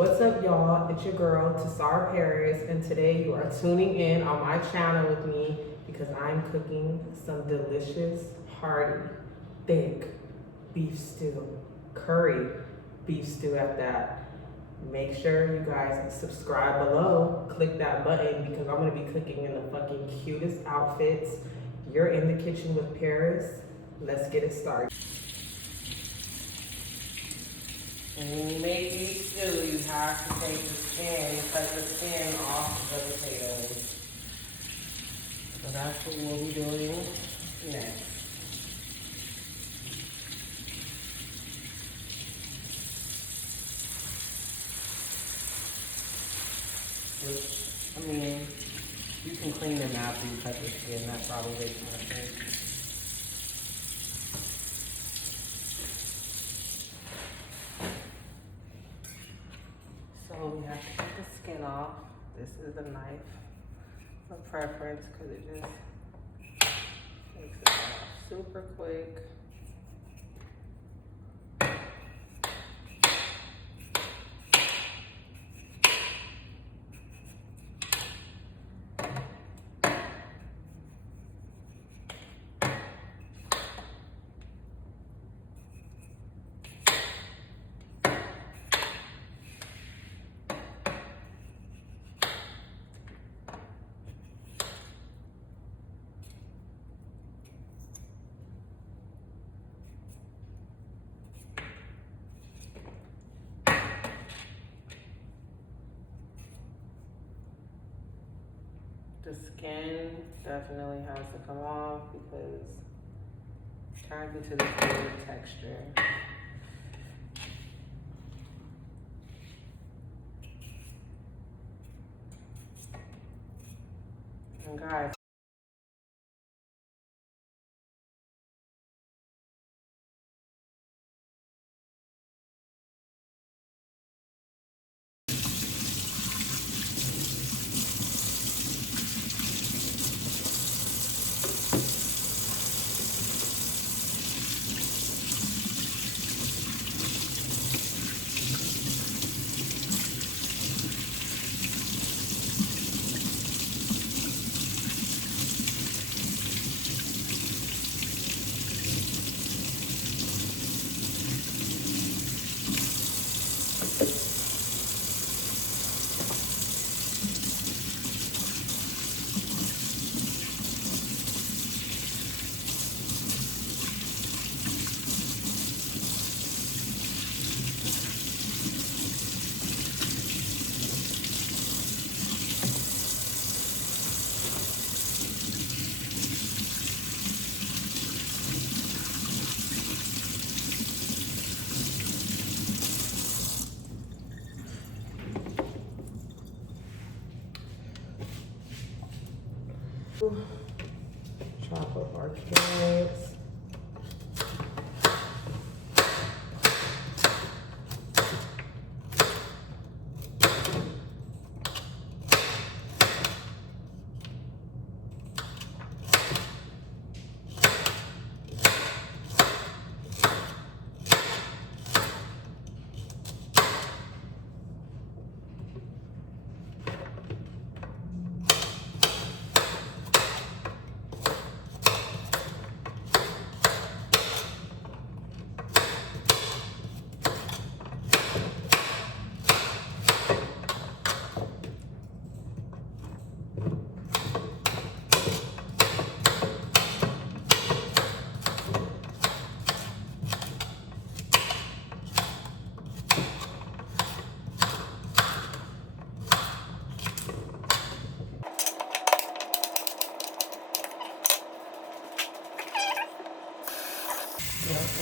What's up, y'all? It's your girl, Tassara Paris, and today you are tuning in on my channel with me because I'm cooking some delicious, hearty, thick beef stew, curry beef stew at that. Make sure you guys subscribe below, click that button because I'm gonna be cooking in the fucking cutest outfits. You're in the kitchen with Paris. Let's get it started. When you make beef stew, you have to take the skin, cut the skin off the potatoes. So that's what we'll be doing next. Which, I mean, you can clean them after you cut the skin. That probably makes more sense. So we have to take the skin off. This is a knife of preference because it just makes it off super quick. The skin definitely has to come off because it turns into this weird texture. And guys, chop up our carrots.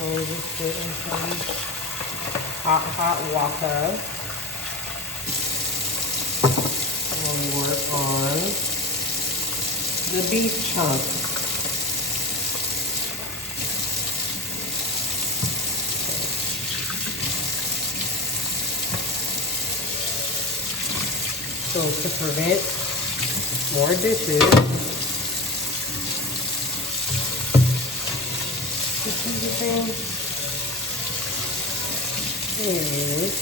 And we just put in some hot water. And we work on the beef chunks. So to prevent more dishes, the thing is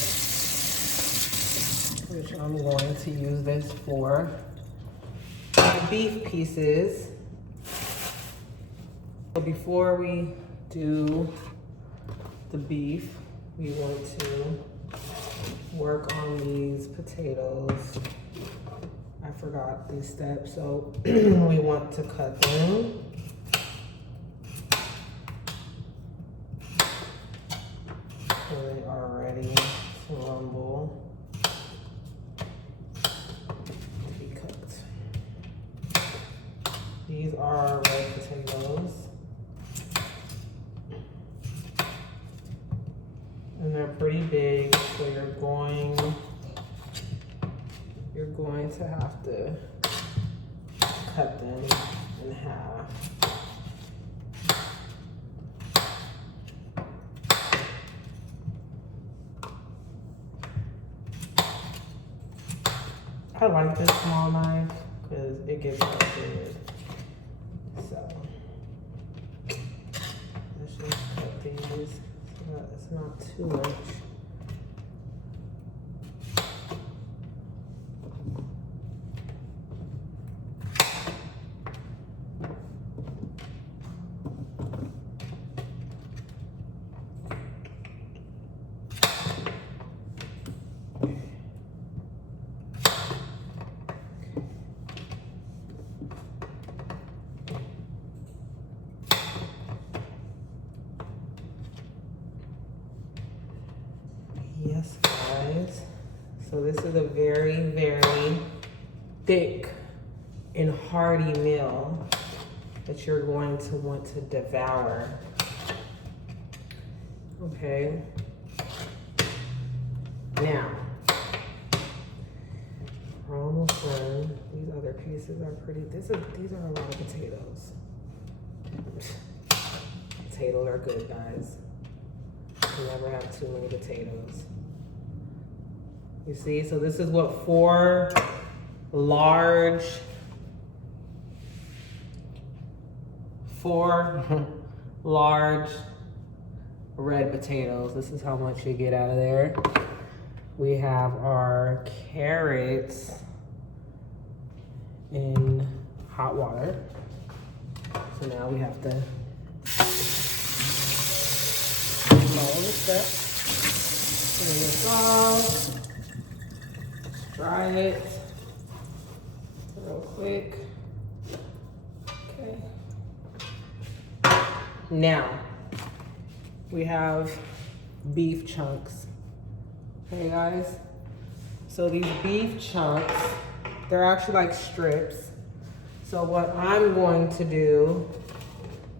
which I'm going to use this for my beef pieces. So before we do the beef, we want to work on these potatoes. I forgot these steps, so we want to cut them. So they are ready to rumble, to be cooked. These are red potatoes. And they're pretty big, so you're going to have to cut them in half. I like this small knife because it gets cut good. So let's just cut these so that it's not too much. Yes, guys. So this is a very, very thick and hearty meal that you're going to want to devour. Okay. Now, we're almost done. These other pieces are pretty. These are a lot of potatoes. Potatoes are good, guys. You never have too many potatoes. You see, so this is what four large red potatoes. This is how much you get out of there. We have our carrots in hot water. So now we have to follow the steps. Turn this off. Dry it real quick. Okay. Now we have beef chunks. Hey guys. So these beef chunks, they're actually like strips. So what I'm going to do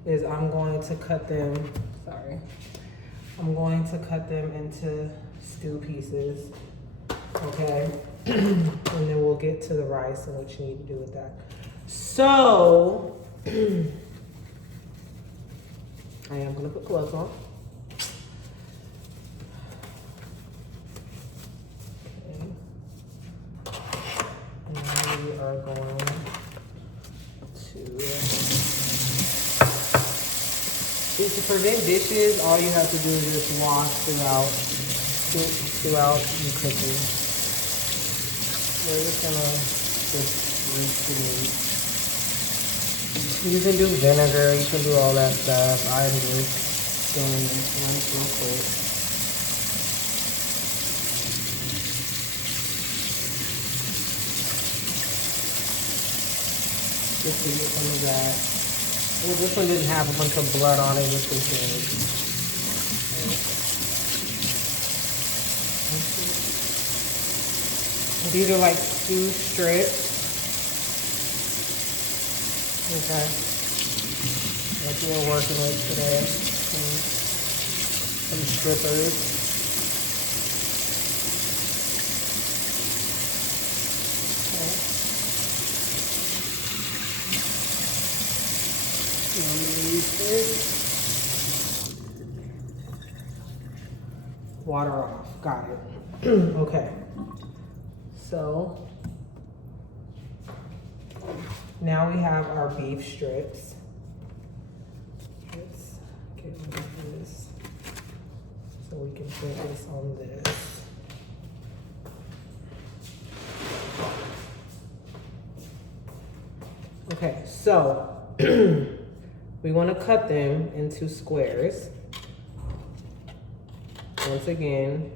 is I'm going to cut them, I'm going to cut them into stew pieces, okay? And then we'll get to the rice and what you need to do with that. So, I am gonna put gloves on. Okay. And we are going to, to prevent dishes, all you have to do is just wash throughout your cooking. We're just gonna rinse the meat. You can do vinegar, you can do all that stuff. I'm just doing this once real quick. Just to get some of that. Well, this one didn't have a bunch of blood on it, which was good. These are like stew strips. Okay. That's what we're working with today. Some strippers. Water off. Got it. Okay. So now we have our beef strips. Let's get rid of this so we can focus on this. Okay, so we want to cut them into squares. Once again,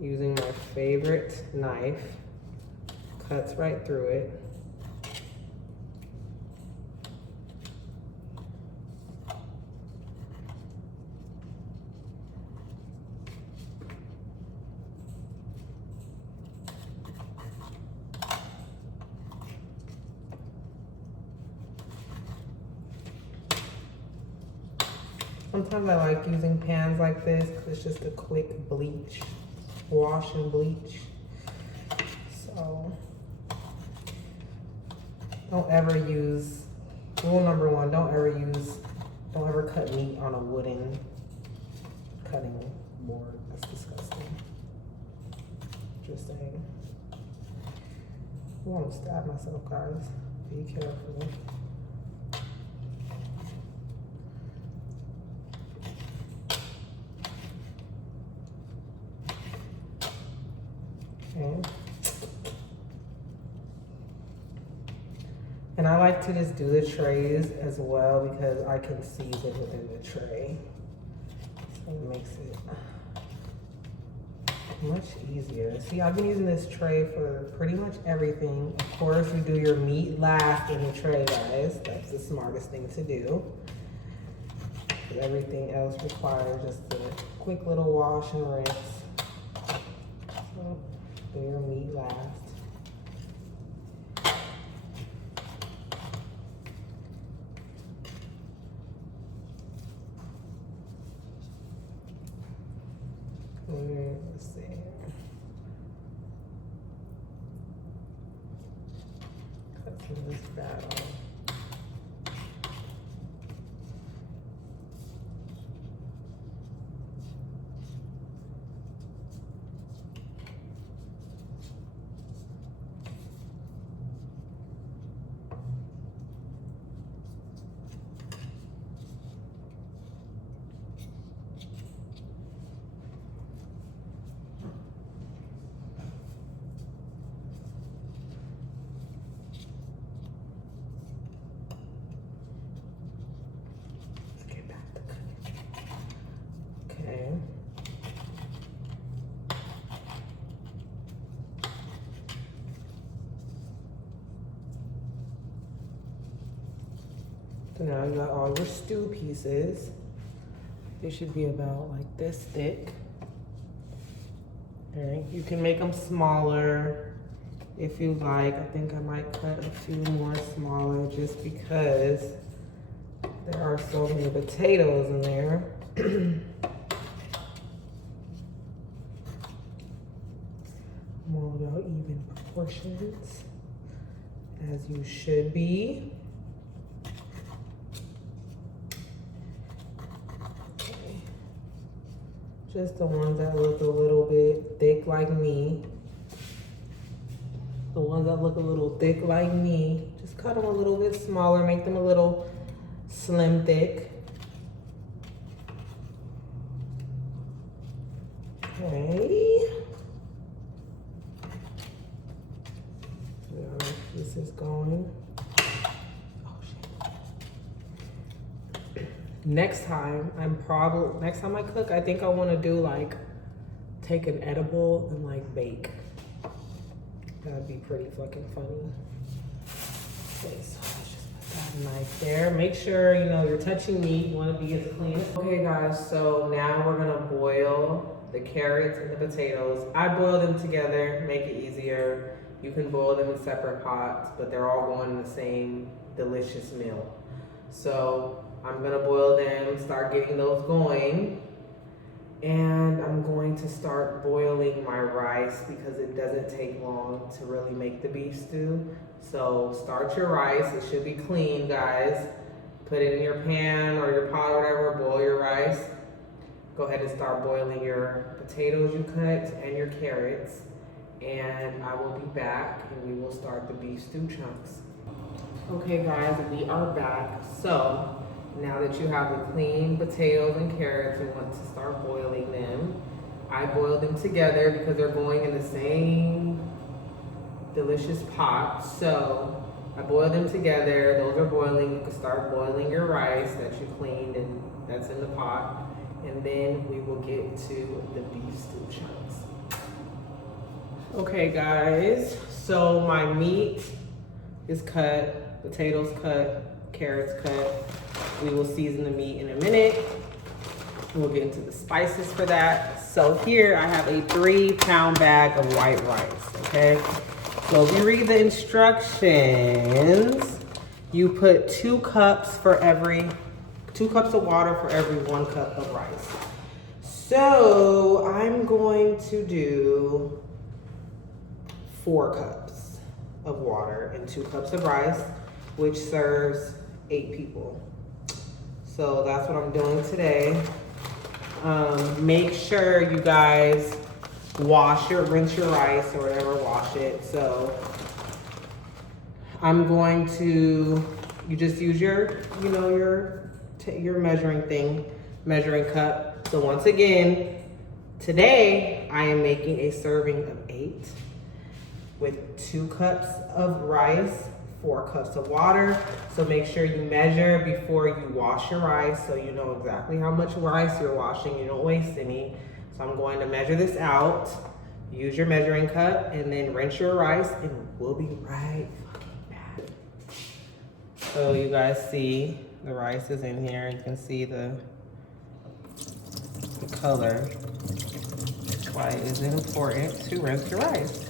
using my favorite knife, cuts right through it. Sometimes I like using pans like this because it's just a quick bleach, wash and bleach. So don't ever use, rule number one, don't ever cut meat on a wooden cutting board. That's disgusting. Just saying. I want to stab myself, guys. Be careful. Okay. And I like to just do the trays as well because I can season within the tray. So it makes it much easier. See, I've been using this tray for pretty much everything. Of course, you do your meat last in the tray, guys. That's the smartest thing to do. Everything else requires just a quick little wash and rinse. So, do your meat last. Let's see. Cut some of this fat off. Okay. So now you got all your stew pieces. They should be about like this thick. Okay, you can make them smaller if you like. I think I might cut a few more smaller just because there are so many potatoes in there. I'm all about even proportions, as you should be. Okay. Just the ones that look a little bit thick like me. The ones that look a little thick like me, just cut them a little bit smaller, make them a little slim thick. Okay. This is going. Oh shit. Next time I cook, I think I want to do like take an edible and like bake. That'd be pretty fucking funny. Okay, so let's just put that knife there. Make sure you're touching meat. You want to be as clean as. Okay, guys. So now we're gonna boil the carrots and the potatoes. I boil them together, make it easier. You can boil them in separate pots, but they're all going in the same delicious meal. So I'm gonna boil them, start getting those going. And I'm going to start boiling my rice because it doesn't take long to really make the beef stew. So start your rice, it should be clean, guys. Put it in your pan or your pot or whatever, boil your rice. Go ahead and start boiling your potatoes you cut and your carrots. And I will be back and we will start the beef stew chunks. Okay guys, we are back. So now that you have the clean potatoes and carrots, we want to start boiling them. I boil them together because they're going in the same delicious pot. So I boil them together. Those are boiling. You can start boiling your rice that you cleaned and that's in the pot. And then we will get to the beef stew chunks. Okay guys, so my meat is cut, potatoes cut, carrots cut. We will season the meat in a minute. We'll get into the spices for that. So here I have a 3-pound bag of white rice, okay? So if you read the instructions, you put 2 cups of water for every 1 cup of rice. So I'm going to do 4 cups of water and 2 cups of rice, which serves 8 people. So that's what I'm doing today. Make sure you guys rinse your rice or whatever, wash it. So I'm going to, you just use your measuring cup. So once again, today I am making a serving of 8 with 2 cups of rice, 4 cups of water. So make sure you measure before you wash your rice so you know exactly how much rice you're washing. You don't waste any. So I'm going to measure this out. Use your measuring cup and then rinse your rice and we'll be right fucking back. So you guys see the rice is in here. You can see the color. That's why it is important to rinse your rice.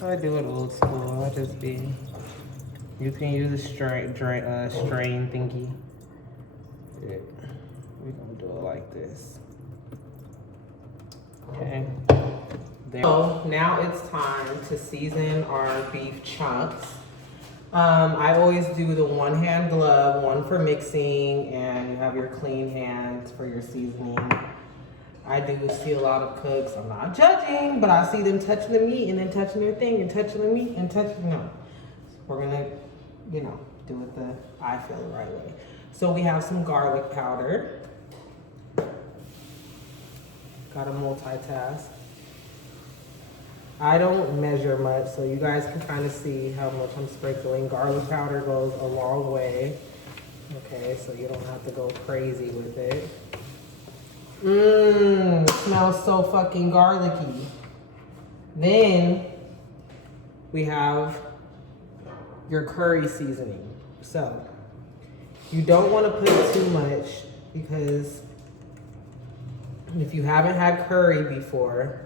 I do it old school. I just be. You can use a strain thingy. Yeah. We're gonna do it like this. Okay. So now it's time to season our beef chunks. I always do the 1-hand glove, one for mixing, and you have your clean hands for your seasoning. I do see a lot of cooks, I'm not judging, but I see them touching the meat and then touching their thing and touching the meat and touching, no. We're gonna, do it I feel the right way. So we have some garlic powder. Gotta multitask. I don't measure much, so you guys can kind of see how much I'm sprinkling. Garlic powder goes a long way. Okay, so you don't have to go crazy with it. It smells so fucking garlicky. Then we have your curry seasoning. So you don't want to put too much because if you haven't had curry before,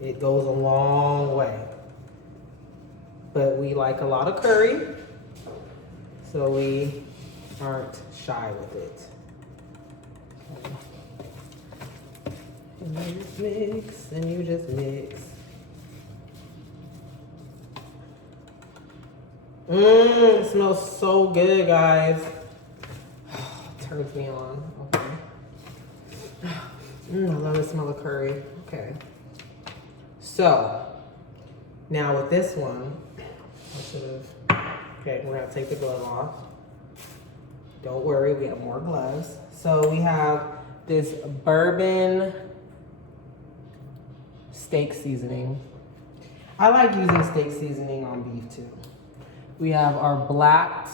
it goes a long way. But we like a lot of curry, so we aren't shy with it. And you just mix, and you just mix. It smells so good, guys. Turns me on, okay. I love the smell of curry, okay. So, now with this one, okay, we're gonna take the glove off. Don't worry, we have more gloves. So we have this Bourbon steak seasoning. I like using steak seasoning on beef too. We have our black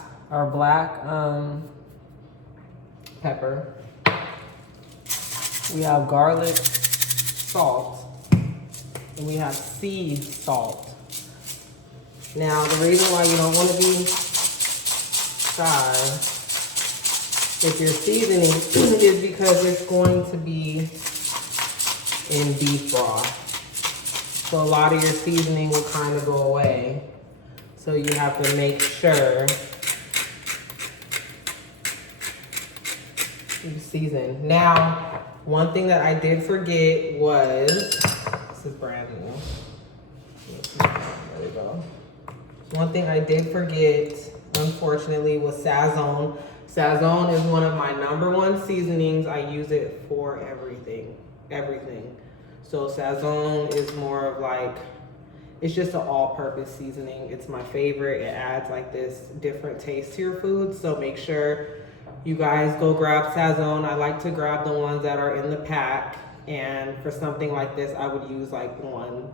pepper. We have garlic salt. And we have sea salt. Now, the reason why you don't want to be shy if you're seasoning is because it's going to be in beef broth. So a lot of your seasoning will kind of go away. So you have to make sure you season. Now, one thing that I did forget was, this is brand new. There we go. One thing I did forget, unfortunately, was Sazon. Sazon is one of my #1 seasonings. I use it for everything. So Sazon is more of like, it's just an all-purpose seasoning. It's my favorite. It adds like this different taste to your food. So make sure you guys go grab Sazon. I like to grab the ones that are in the pack. And for something like this, I would use like one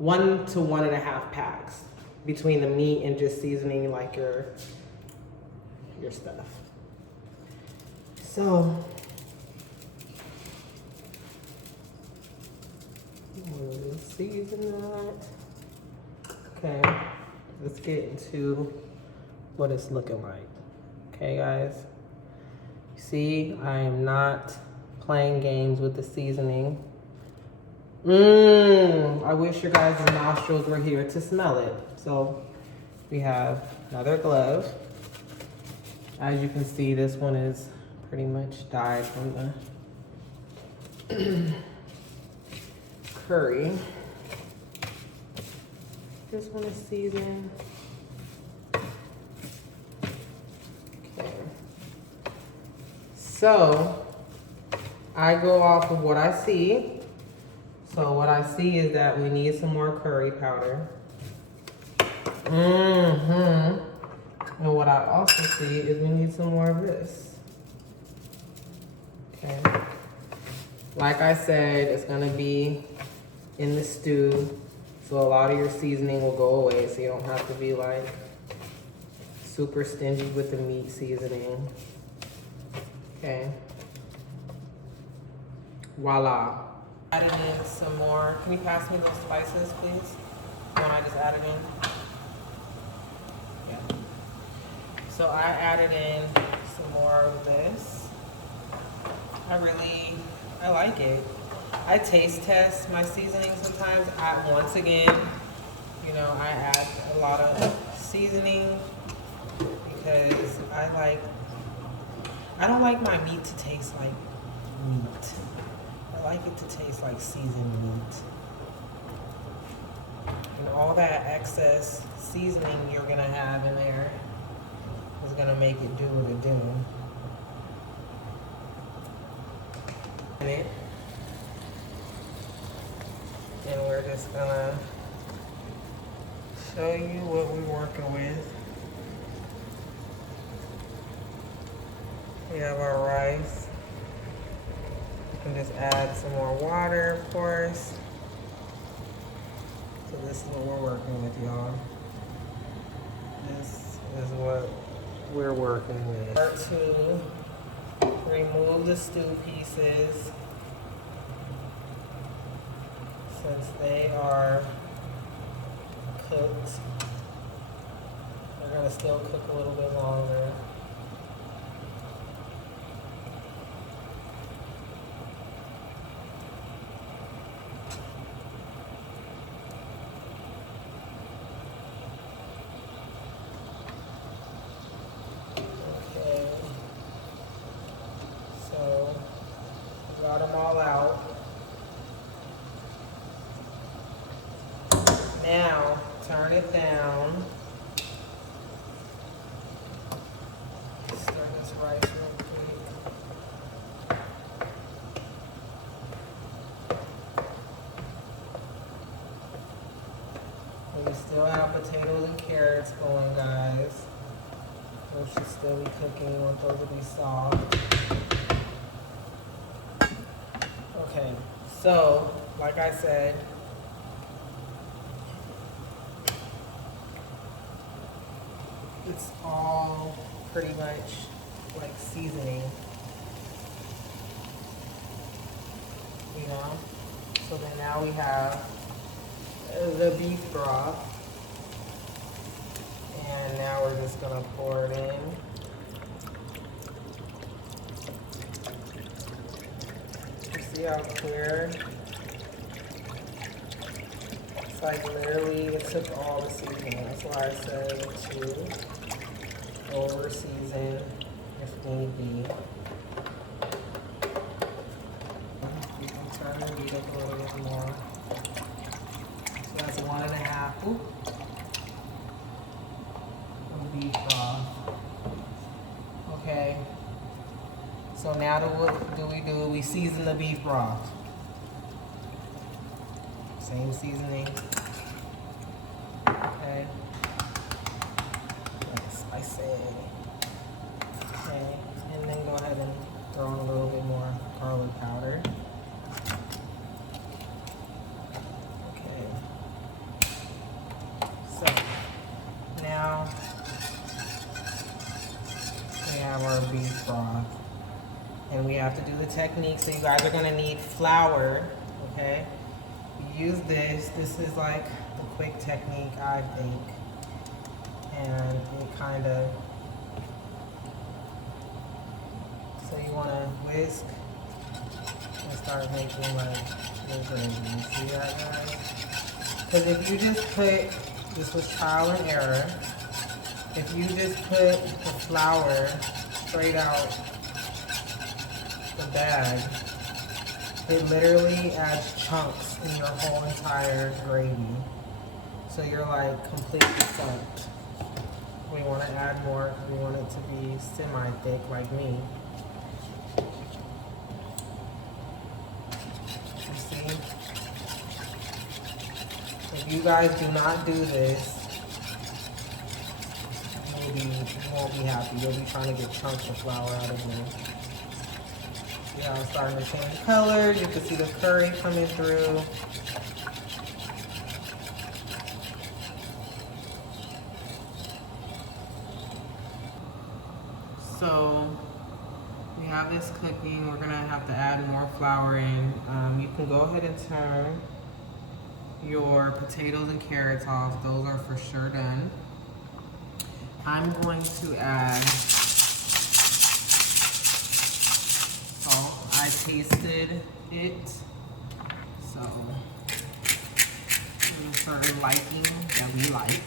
1 to 1.5 packs between the meat and just seasoning like your stuff. So we'll season that. Okay, let's get into what it's looking like. Okay, guys. See, I am not playing games with the seasoning. I wish your guys' nostrils were here to smell it. So we have another glove. As you can see, this one is pretty much dyed from the curry. This one is seasoned. Okay. So I go off of what I see. So what I see is that we need some more curry powder. And what I also see is we need some more of this. Okay. Like I said, it's gonna be in the stew. So a lot of your seasoning will go away, so you don't have to be like super stingy with the meat seasoning. Okay. Voila. Added in some more. Can you pass me those spices, please? The one I just added in. Yeah. So I added in some more of this. I like it. I taste test my seasoning sometimes. Once again, you know, I add a lot of seasoning because I don't like my meat to taste like meat. I like it to taste like seasoned meat. And all that excess seasoning you're gonna have in there is gonna make it do what it do. And we're just gonna show you what we're working with. We have our rice. You can just add some more water, of course. So this is what we're working with, y'all. This is what we're working with. Part 2, remove the stew pieces. Since they are cooked, they're gonna still cook a little bit longer. Okay, so got them all out. Now, turn it down. Stir this rice real quick. We still have potatoes and carrots going, guys. Those should still be cooking. You want those to be soft. Okay, so, like I said, it's all pretty much like seasoning, you know? So then now we have the beef broth, and now we're just gonna pour it in. You see how clear? It's like literally, it took all the seasoning. That's why I said to over season if need be. You can turn the meat up a little bit more. So that's 1.5 of beef broth. Okay. So now what do we do? We season the beef broth. Same seasoning. Okay. Spicy. Okay. And then go ahead and throw in a little bit more garlic powder. Okay. have to do the technique. So you guys are gonna need flour, okay? You use this. This is like the quick technique, I think. And it kind of, so you wanna whisk and start making like your gravy. See that, guys? Because if you just put, this was trial and error, if you just put the flour straight out the bag, it literally adds chunks in your whole entire gravy. So you're like completely soaked. We want to add more. We want it to be semi-thick like me. You see? If you guys do not do this, you won't be happy. You'll be trying to get chunks of flour out of it. See how it's starting to change color? You can see the curry coming through. So we have this cooking. We're gonna have to add more flour in. You can go ahead and turn your potatoes and carrots off. Those are for sure done. I'm going to add salt. I tasted it, so there's a certain liking that we like.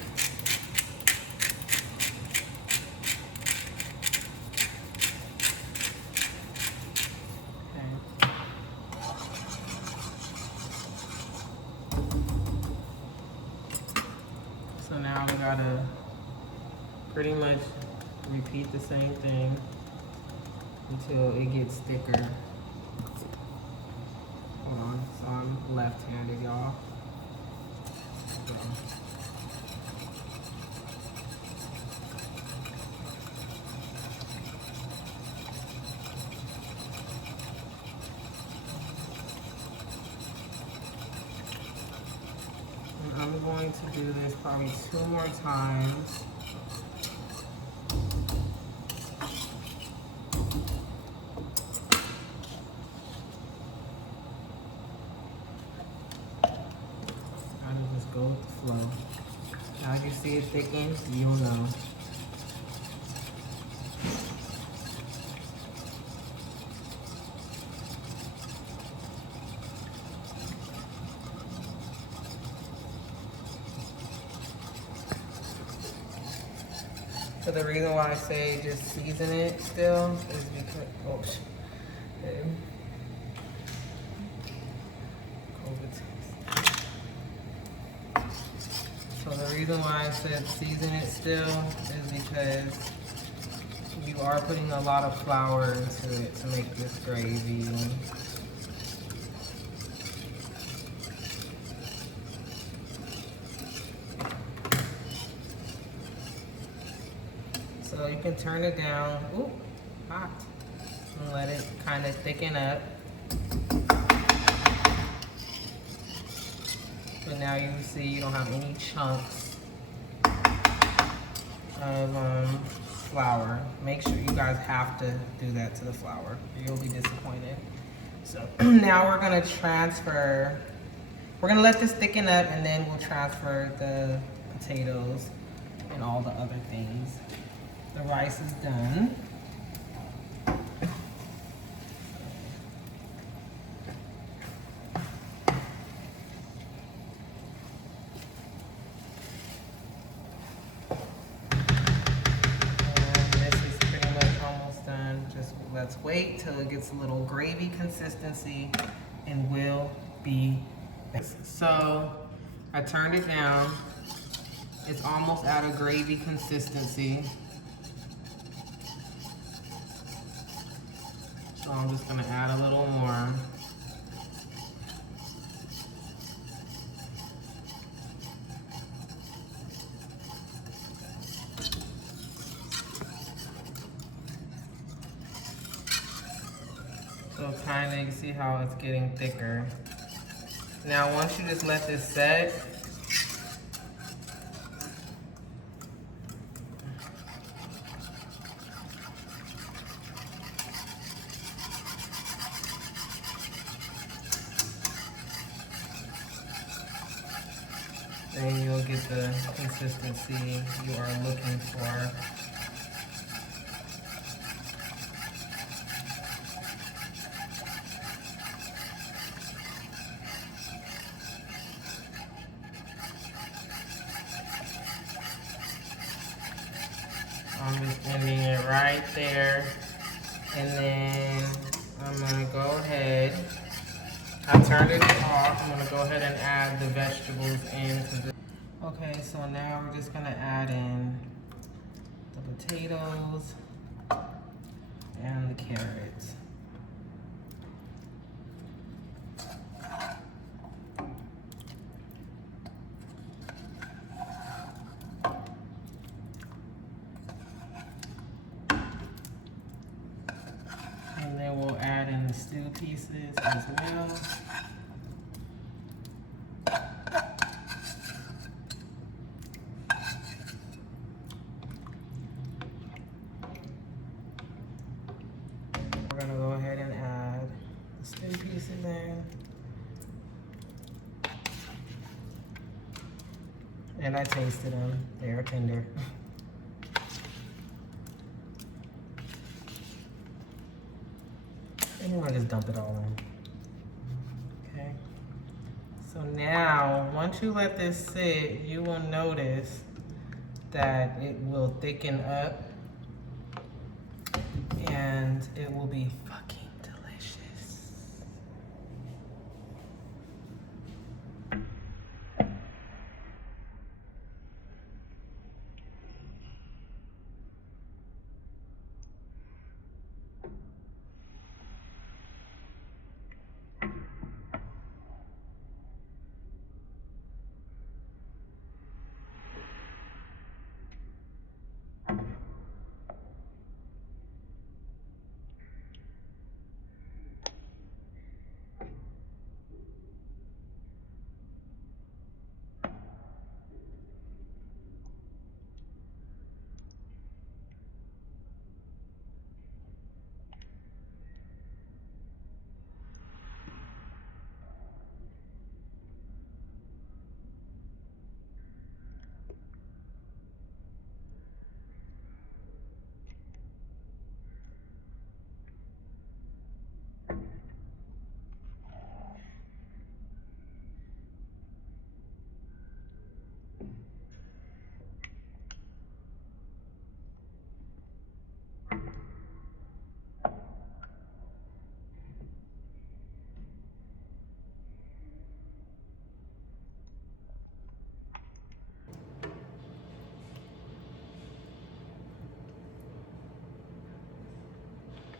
Okay. So now we gotta pretty much repeat the same thing until it gets thicker. Hold on, so I'm left-handed, y'all. And I'm going to do this probably 2 more times. Go with the flow. Now as you see it thicken, you'll know. So the reason why I say just season it still is because, oh, okay. So the reason why I said season it still is because you are putting a lot of flour into it to make this gravy. So you can turn it down, ooh, hot, and let it kind of thicken up. But now you see you don't have any chunks of flour. Make sure you guys have to do that to the flour. You'll be disappointed. So now we're gonna transfer, we're gonna let this thicken up and then we'll transfer the potatoes and all the other things. The rice is done. Let's wait till it gets a little gravy consistency and we'll be back. So I turned it down. It's almost at a gravy consistency. So I'm just gonna add a little more. So kind of, you see how it's getting thicker. Now once you just let this set, then you'll get the consistency you are looking for. I'm just ending it right there. And then I'm gonna go ahead. I turned it off. I'm gonna go ahead and add the vegetables into the. Okay, so now we're just gonna add in the potatoes and the carrots. And then we'll add in the stew pieces as well. We're gonna go ahead and add the stew pieces in. And I tasted them, they are tender. And you wanna just dump it all in. Okay. So now, once you let this sit, you will notice that it will thicken up and it will be